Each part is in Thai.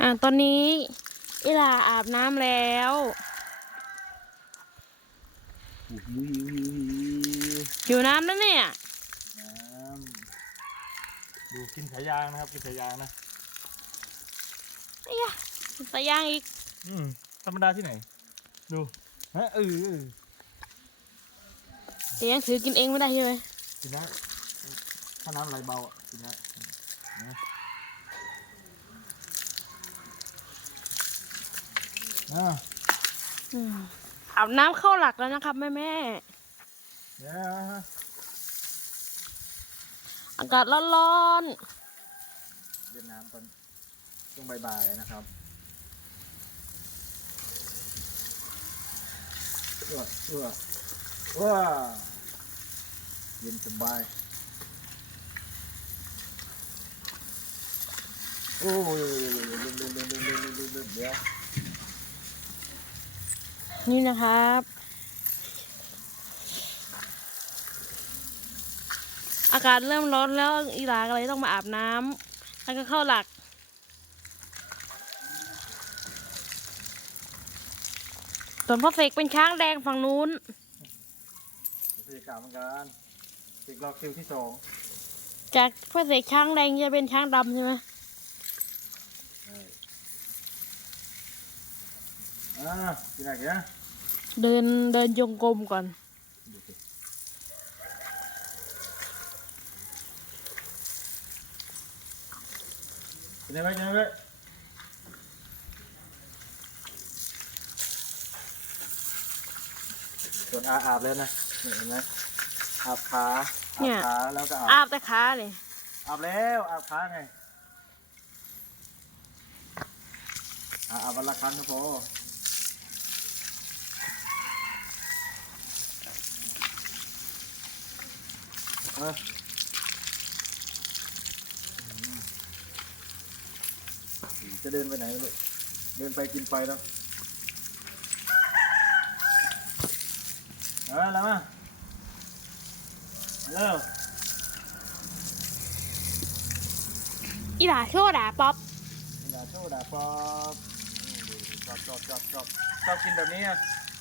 อ่าตอนนี้อิลาอาบน้ำแล้วหิวหิวหิวหิวอยู่น้ำแล้วเนี่ยน้ำดูกินสายยางนะครับ กินสายยางนะไอ้ยะสายยางอีก อืมธรรมดาที่ไหน ดูฮะเออเออสายยางถือกินเองไม่ได้ใช่ไหมกินนะถ้าน้ำไหลเบาอะกินนะนะ อ่าอืมอาบน้ำเข้าหลักแล้วนะครับแม่แม่เดี๋ยวนะๆอากาศร้อนเวียดนามตอนช่วงบ่ายๆนะครับเอื้อเอื้อว้าเย็นสบาย โอ้ยลืมลืมลืมลืมลืมลืมลืมเดี๋ยวๆ นี่นะครับ อากาศเริ่มร้อนแล้วอีหลาก็เลยต้องมาอาบน้ำแล้วก็เข้าหลัก ส่วนพ่อเสกเป็นช้างแดงฝั่งนู้นบรรยากาศเหมือนกันติดรอบคิวที่สองจากพ่อเสกช้างแดงจะเป็นช้างดำใช่ไหม อ่ากินอะไรกันนะเดินเดินจงกรมก่อนดูสิกินอะไรกินอะไรส่วนอาอาบแล้วนะเนี่ยเห็นไหมอาบขาอาบขาแล้วก็อาอาบบแต่ขาเลยอาบแล้วอาบขาไงอาอาบวันละครั้งก็พอ เอออืมจะเดินไปไหนลูกเดินไปกินไปแล้วเออแล้วมาเร็วอีหลาโชว์ด่าป๊อปอย่าโชว์ด่าปอบชอบชอบชอบชอบชอบกินแบบนี้อะ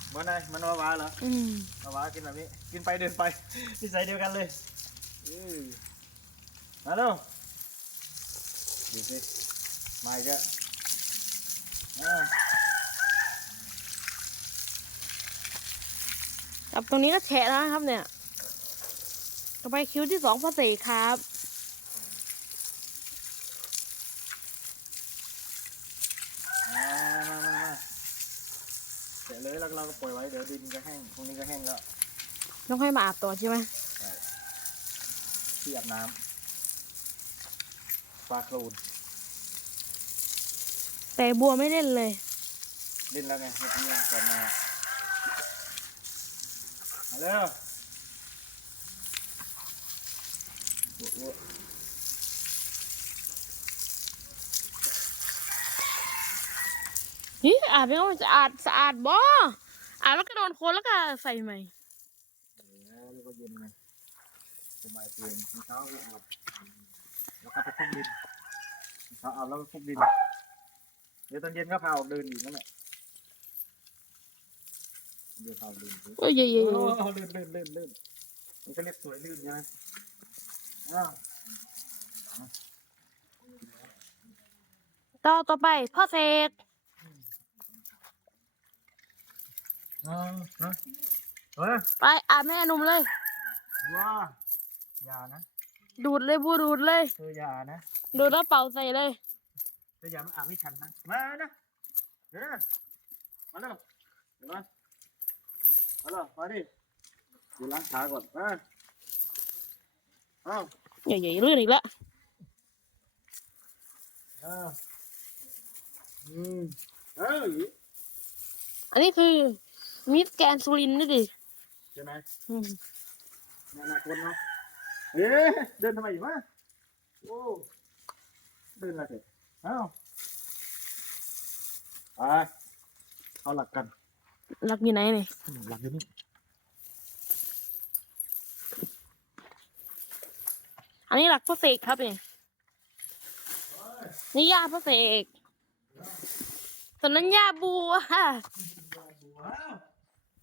เหมือนไงมันวาวาเหรออืม วาวากินแบบนี้ กินไปเดินไปนิสัยเดียวกันเลยอื้อ มาเร็วดูสิมาอีกแล้วอ่ากับตรงนี้ก็แฉะแล้วนะครับเนี่ย ต่อไปคิวที่สองพ่อเสกครับมามามามาเสร็จเลยแล้วเราก็ปล่อยไว้เดี๋ยวดินก็แห้งพรุ่งนี้ก็แห้งแล้ว ต้องให้มาอาบต่อใช่ไหม ที่อาบน้ำปลาโคลนแต่บัวไม่เล่นเลย เล่นแล้วไงเมื่อกี้ก่อนมามาเร็วโอ้โหนี่อาบไม่ต้องสะอาดสะอาดบ่อาบแล้วก็โดนโคลนแล้วก็ใส่ใหม่แล้วก็เย็นไง สบายเปลี่ยนเช้าก็อาบแล้วก็ไปคุกดินเช้าอาบแล้วก็คุกดิน เดี๋ยวตอนเย็นก็พาออกเดินอีกนั่นแหละเดี๋ยวพาออกเดินโอ้ยเย่โอ้ๆเลื่นเลื่นเลื่นเลื่นมันก็เรียกสวยลื่นใช่ไหมอ้าวต่อต่อไปพ่อเสกอ้าวฮะเฮ้ยไปอาบแม่หนุ่มเลยว้า อย่านะ ดูดเลยบูดูดเลย เธออย่านะ ดูดแล้วเป่าใส่เลย เธออย่ามาอาบให้ฉันนะ มานะเดี๋ยวนะมาเร็วเดี๋ยวมามาเร็วมาดิเดี๋ยวล้างขาก่อนมาอ้าวใหญ่ๆลื่นอีกแล้วอ้าวอืมเอ้ยอันนี้คือมิสแกนซูรินทร์นี่ดิใช่ไหมอืมในอนาคตเนาะ เอ๊ะเดินทำไมอยู่วะโอ้เดินอะไรเสร็จเอ้าไปเอาหลักกันรักอยู่ไหนเนี่ยหลักอยู่นี่อันนี้หลักพ่อเสกครับเนี่ยนี่ย่าพ่อเสกส่วนนั้นหญ้าบัวว้าว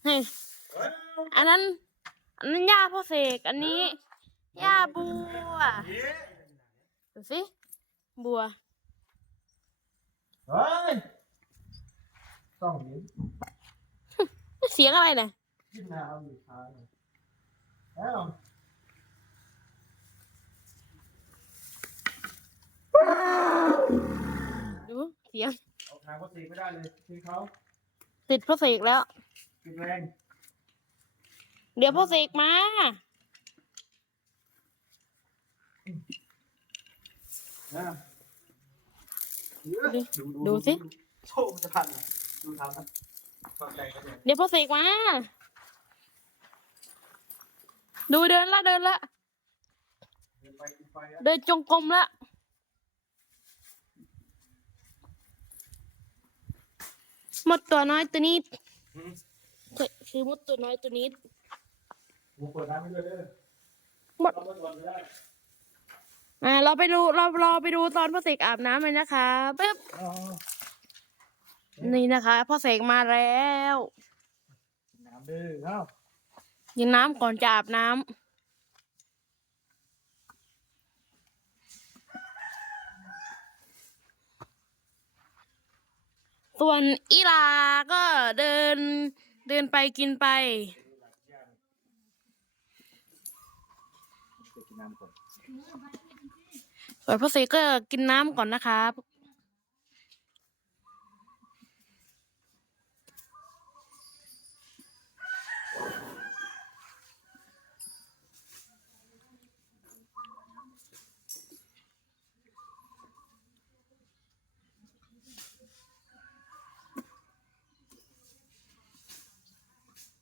เฮ้ยว้าวอันนั้นอันนั้นหญ้าพ่อเสกอันนี้ หญ้าบัวเย้ดูสิบัวเฮ้ยต้องนี้เสียงอะไรเนี่ยขึ้นมาเอาอยู่ท้ายแล้วดูเสียงเอาทางก็ตีไม่ได้เลยคือเขาติดพ่อเสกแล้วติดแรง เดี๋ยวพ่อเสกมานะ ดูดูสิโชคมันจะทันเหรอดูทำนะฟังใจกันเลยเดี๋ยวพ่อเสกมา ดูเดินละเดินละเดินไปกินไปอะเดินจงกรมละมดตัวน้อยตัวนี้หืมคือมดตัวน้อยตัวนี้กูเปิดน้ำให้ด้วยเด้อหมดเราไม่ก่ อนไม่ได้อ่าเราไปดูเรารอไปดูตอนพ่อเสกอาบน้ำเลยนะคะปึ๊บอ๋อนี่นะคะพ่อเสกมาแล้วน้ำดื้อเอ้ายินน้ำก่อนจะอาบน้ำส่วนอีลาก็เดิน เดินไปกินไปเดี๋ยวกินน้ำก่อน ส่วนพ่อสกก็กินน้ำก่อนนะครับ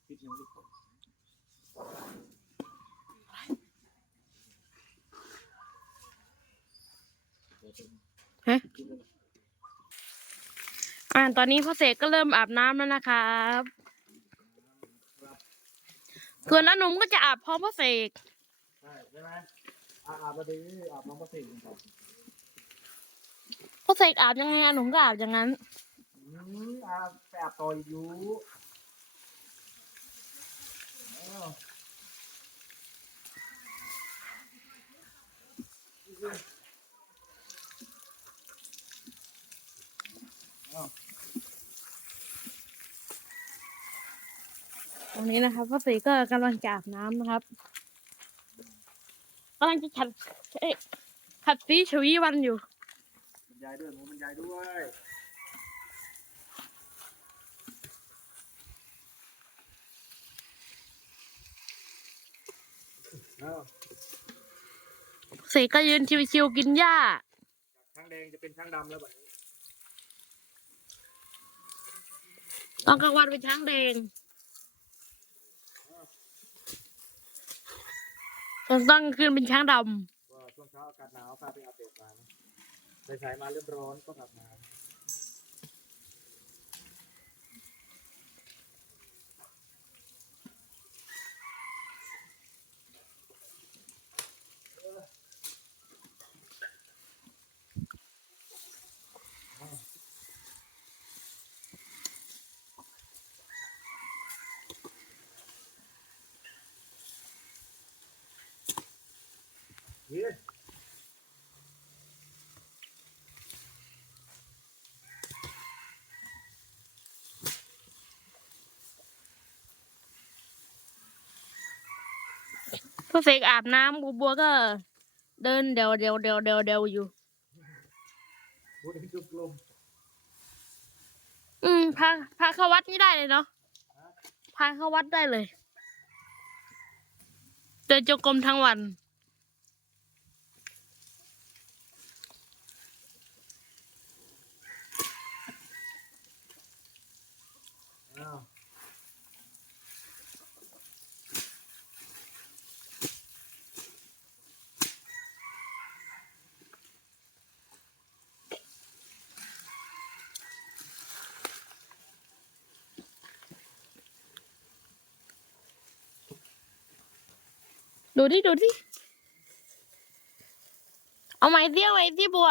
ปิดน้ำดิฮ อ่าตอนนี้พ่อเสกก็เริ่มอาบน้ำแล้วนะครับส่วนน้าหนุ่มก็จะอาบพร้อมพ่อเสกใช่ใช่ไหมอาบมาดีอาบน้ำมาสิก่อนพ่อเสกอาบยังไงอาหนุ่มก็อาบอย่างนั้นอาบไปอาบต่อยอยู่อาว อ้าว ตรงนี้นะครับพ่อเสกก็กำลังจะอาบน้ำนะครับกำลังจะขัดเอ๊ะขัดสีชวีวันอยู่บรรยายด้วยหมูบรรยายด้วยอ้าวเสกก็ยืนชิวๆกินหญ้า ช้างแดงจะเป็นช้างดำแล้วแบบนี้ ตอนกลางวันเป็นช้างแดง ตอนตั้งขึ้นเป็นช้างดว่าช่วงเช้าอากาศหนาวพาไปอาบเดดมานะสายมาเริ่มร้อนก็กลับมา พ่อเสกอาบน้ำบัวบัวก็ เดินเดวเดวเดวเดวเดวอยู่พูดถึงจุกลมอืมพาพาเข้าวัดนี่ได้เลยเนาะพาเข้าวัดได้เลย เดินจงกรมทั้งวัน ดูดิ ดูดิ เอาไม้เสี้ยวไม้เที่บัว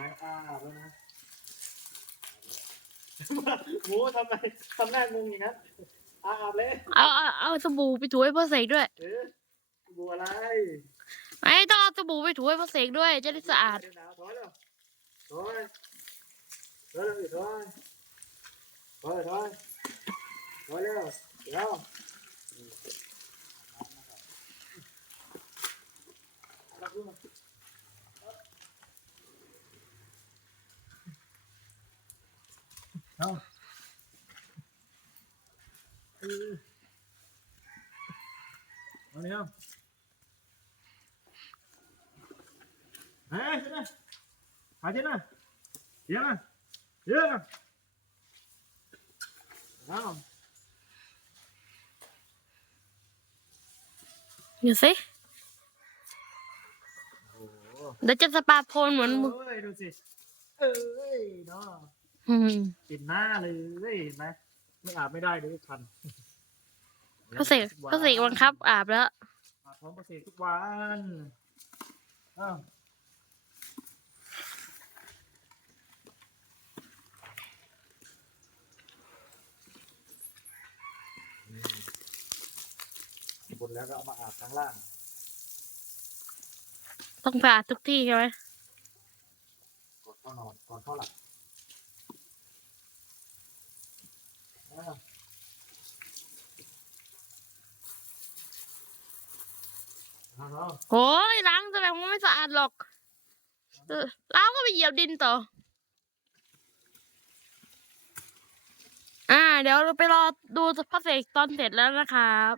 นอาบแล้วนะหมูทำไมทำหน้างงอย่างนั้นอาบเลยเอาเอาเอาสบู่ไปถูให้พ่อเสกด้วยเออบัวอะไรไม่ต้องเอาสบู่ไปถูให้พ่อเสกด้วย จะได้สะอาดเยวหนาวถอยแล้วถอยถอยเลยถอยถอยถอยถอยเร็วเดี๋ยวเอาเออเอาเนี่ยเอาเฮ้ยเจ้าหน้าหาเจ้าหน้าเดี๋ยวนะเดี๋ยวนะเอาเดี๋ยวสิโอ้โหเดี๋ยวจะสปาโพลนเหมือนมึงเอ้ยดูสิ เอ้ยเนาะอืมปิดหน้าเลยเห็นไหมไม่อาบไม่ได้เลยคันพ่อเสกพ่อเสกบังคับอาบแล้วอาบพร้อมประเสกทุกวันอ้าว บนแล้วก็เอามาอาบข้างล่าง ต้องไปอาบทุกที่ใช่ไหมก่อนเข้านอนก่อนเข้าหลับอ้าวเอาเอาโอ้ยล้างแสดงว่าไม่สะอาดหรอกเออล้างก็ไปเหยียบดินต่อ อ่า เดี๋ยวเราไปรอดูพ่อเสกตอนเสร็จแล้วนะครับ